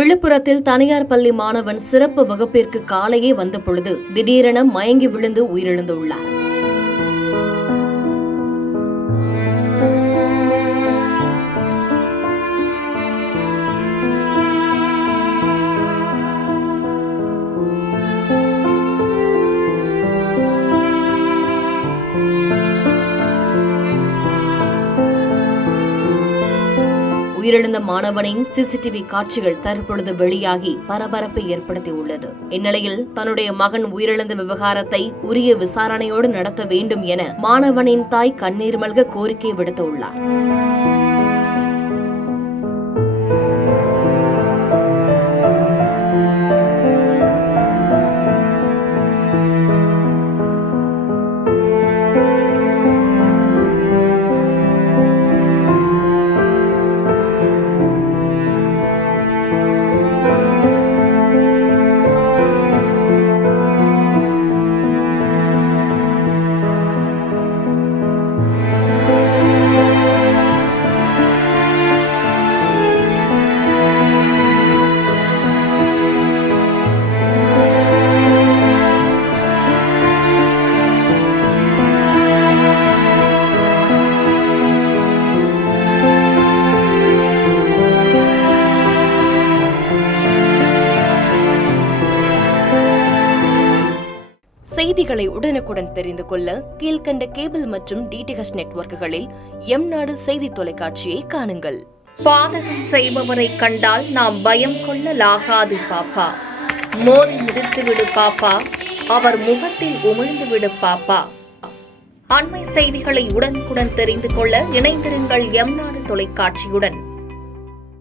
விழுப்புரத்தில் தனியார் பள்ளி மாணவன் சிறப்பு வகுப்பிற்கு காலையே வந்த பொழுது திடீரென மயங்கி விழுந்து உயிரிழந்துள்ளார். உயிரிழந்த மாணவனின் சிசிடிவி காட்சிகள் தற்பொழுது வெளியாகி பரபரப்பை ஏற்படுத்தியுள்ளது. இந்நிலையில் தன்னுடைய மகன் உயிரிழந்த விவகாரத்தை உரிய விசாரணையோடு நடத்த வேண்டும் என மாணவனின் தாய் கண்ணீர் மல்க கோரிக்கை விடுத்துள்ளார். செய்திகளை உடனுக்குடன் தெரிந்து கொள்ள கீழ்கண்ட கேபிள் மற்றும் டிடிஎச் நெட்வொர்க்குகளில் எம்நாடு செய்தி தொலைக்காட்சியை காணுங்கள். பாதகம் செய்பவரை கண்டால் நாம் பயம் கொள்ளலாகாது பாப்பா. மோதி மிதித்துவிடு பாப்பா, அவர் முகத்தில் உமிழ்ந்துவிடு பாப்பா. அண்மை செய்திகளை உடனுக்குடன் தெரிந்து கொள்ள இணைந்திருங்கள் எம்நாடு தொலைக்காட்சியுடன்.